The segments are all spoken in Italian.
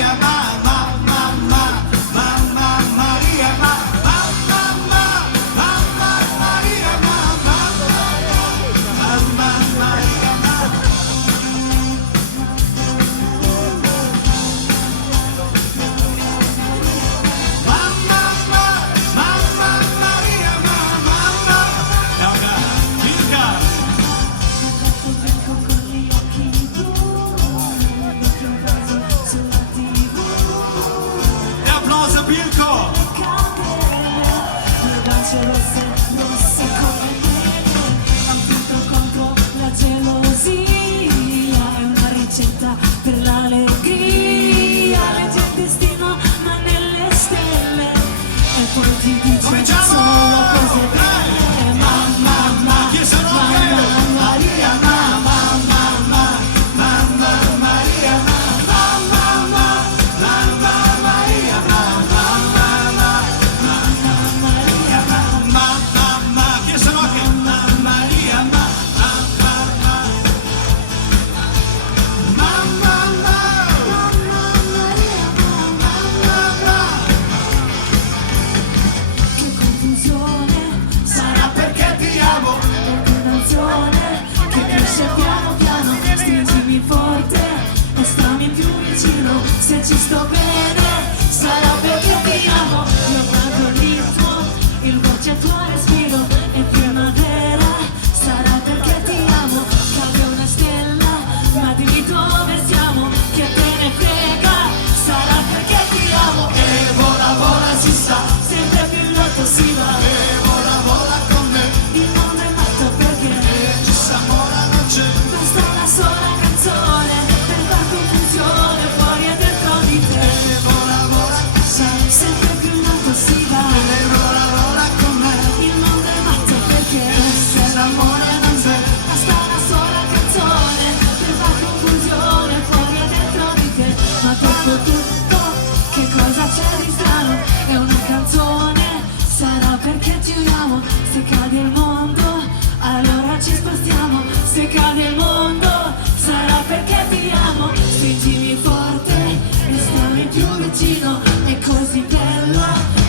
Maria, mamma, mamma, mamma Maria, mamma, mamma, mamma Maria, mamma, mamma Maria, mamma. Per l'allegria, legge il destino, ma nelle stelle. E poi ti dice solo cose belle. Mamma, mamma, mamma Maria, mamma, mamma, mamma Maria, mamma, mamma, mamma Maria, mamma, mamma, mamma Maria, mamma, mamma, chi sono che mamma Maria, mamma, mamma, mamma. Che cresce piano piano, stringimi forte e stammi più vicino. Se ci sto bene sarà perché ti amo. Io guardo il ritmo, il voce tuo respiro e primavera sarà perché ti amo. Cade una stella, ma dimmi dove siamo, che te ne frega, sarà perché ti amo. E vola, vola si sa, Sempre più in alto si va, e vola, vola con me, il mondo è matto perché ci s'amora non c'è. basta una sola canzone per far confusione fuori e dentro di te. E vola, vola chissà, Sempre più in alto si va, e vola, vola con me, il mondo è matto perché ci s'amora non c'è. basta una sola canzone per far confusione fuori e dentro di te. Ma dopo tutto, che cosa c'è di strano? È una canzone, sarà perché ci uniamo. Se cade il mondo, allora ci spostiamo. Se cade il mondo, sarà perché ti amo. Stringimi forte e stammi più vicino. È così bello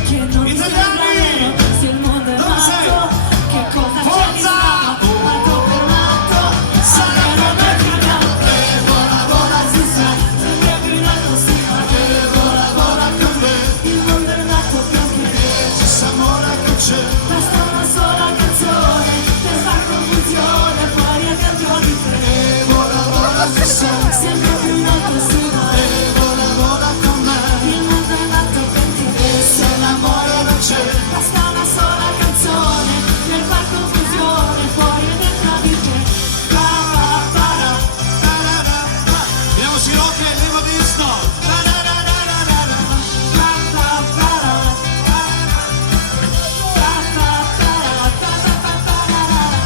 che non mi sembra vero. Se il mondo è Dove sei? matto, che cosa c'è di Forza! strano? Matto per matto, sarà noi che amiamo. E vola, vola si sa, Sempre più in alto si va, e vola, vola con me, il mondo è matto perché ci s'amora che c'è. basta una sola canzone per far confusione fuori e dentro di te. E vola, vola si sa, Sempre più in alto si va, e vola, vola con me, il mondo è matto perché se l'amore non c'è. basta una sola canzone per far confusione fuori e dentro di te. Vediamoci rock e levo di sto.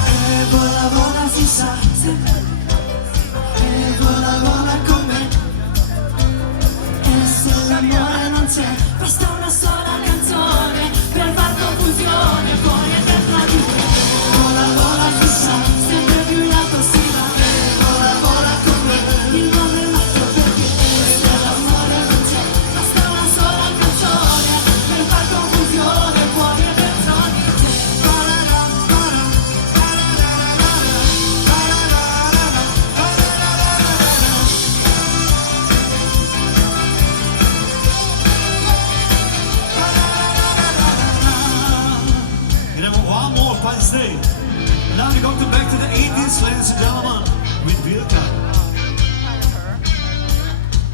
E vola vola si sa, e vola vola con me. E se l'amore non c'è, basta una sola canzone per far confusione fuori e dentro di te. Vola vola si sa, sempre più in alto si va, Vola, vola con me, il mondo è matto perché se l'amore non c'è, basta una sola canzone per far confusione fuori e dentro di te. one more by stage. Now we're going back to the 80s, ladies and gentlemen.